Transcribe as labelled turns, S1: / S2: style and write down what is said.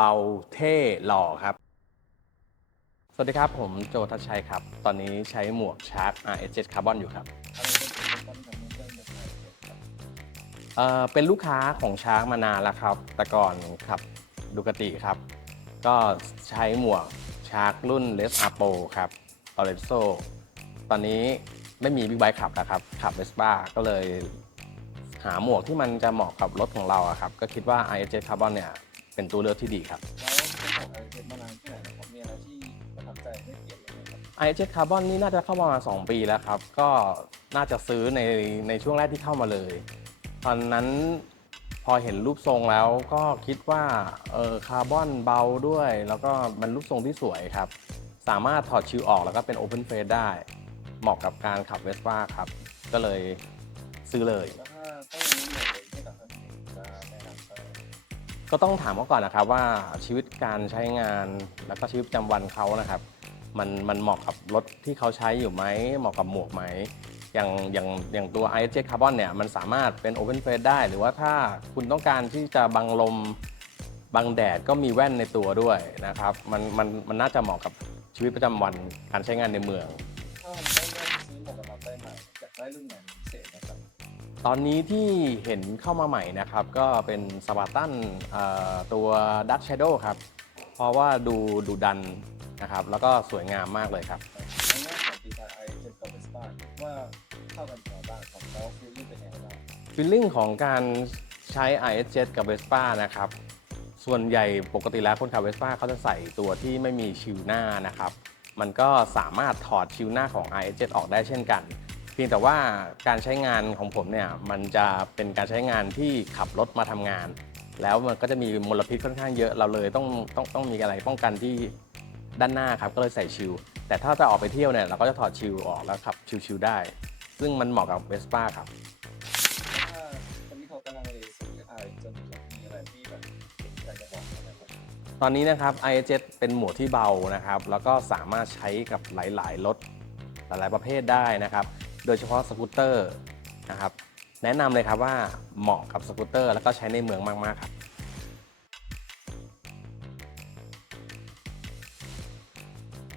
S1: เบาเท่หล่อครับ สวัสดีครับ ผมโจทัชชัยครับ ตอนนี้ใช้หมวกชาร์ RS7 คาร์บอนอยู่ครับ
S2: เอ่
S1: อเป็นลูกค้าของชาร์กมานานแล้วครับ แต่ก่อนขับดูกติครับ ก็ใช้หมวกชาร์กรุ่นเลสอาโปครับตอเรโซตอนนี้ไม่มีบิ๊กไบค์ขับแล้วครับ ขับเวสป้าก็เลยหาหมวกที่มันจะเหมาะกับรถของเราอะครับ ก็คิดว่า i7 Carbon เนี่ย เป็นตัวเลือกที่ดีครับ
S2: แล้วเป็นของอะไรเป็นมานานแค่ไหนนะครับมีอะไรที่ประทับใจไม่เปลี่ยนเลยไหมครับ
S1: i7 Carbon นี่น่าจะเข้ามา2ปีแล้วครับ ก็น่าจะซื้อในในช่วงแรกที่เข้ามาเลย ตอนนั้นพอเห็นรูปทรงแล้วก็คิดว่าเออคาร์บอนเบาด้วย แล้วก็มันรูปทรงที่สวยครับ สามารถถอดชิวออกแล้วก็เป็น Open Face ได้ เหมาะกับการขับเวสป้าครับ ก็เลยซื้อเลย
S2: แล้วถ้า
S1: ก็ต้องถามเขาก่อนนะครับว่าชีวิตการใช้งานแล้วก็ชีวิตประจำวันเขานะครับ มันมันเหมาะกับรถที่เขาใช้อยู่ไหมเหมาะกับหมวกไหมอย่างอย่างอย่างตัว i 7 Carbon เนี่ยมันสามารถเป็น Open Face ได้ หรือว่าถ้าคุณต้องการที่จะบังลมบังแดดก็มีแว่นในตัวด้วยนะครับ มันมันมันน่าจะเหมาะกับชีวิตประจำวันการใช้งานในเมือง
S2: ถ้ามันได้เริ่มซื้อหมวกกันน็อกได้ใหม่อยากได้รุ่นไหนเป็นพิเศษนะครับ
S1: ตอนนี้ที่เห็นเข้ามาใหม่นะครับ ก็เป็นสปาร์ตันตัว Dark Shadow ครับ เพราะว่าดูดูดันนะครับ แล้วก็สวยงามมากเลยครับ
S2: ในแง่ของดีไซน์ไอเจ็ดกับเวสป้าว่าเข้ากันยังไงบ้างครับแล้วฟีลลิ่งเป็นยังไงบ้าง
S1: ฟีลลิ่งของการใช้ IS7 กับ Vespa นะครับ ส่วนใหญ่ปกติแล้วคนขับ Vespa เขาจะใส่ตัวที่ไม่มีชิวหน้านะครับ มันก็สามารถถอดชิวหน้าของ IS7 ออกได้เช่นกันเพียงแต่ว่าการใช้งานของผมเนี่ยมันจะเป็นการใช้งานที่ขับรถมาทำงาน แล้วมันก็จะมีมลพิษค่อนข้างเยอะเราเลยต้องต้องต้องมีอะไรป้องกันที่ด้านหน้าครับก็เลยใส่ชิวแต่ถ้าจะออกไปเที่ยวเนี่ยเราก็จะถอดชิวออกแล้วขับชิวๆได้ ซึ่งมันเหมาะกับ Vespa ครับ
S2: ถ้าคนที่เขากำลังเลซื้อไอเจ็ดมีอะไรที่แบบอยากจะบอกอะไรไหมครับ
S1: ตอนนี้นะครับ i7 เป็นหมวดที่เบานะครับ แล้วก็สามารถใช้กับหลาย ๆ รถหลาย ๆ ประเภทได้นะครับ โดยเฉพาะสกูตเตอร์นะครับ แนะนำเลยครับว่าเหมาะกับสกูตเตอร์ แล้วก็ใช้ในเมืองมากๆครับ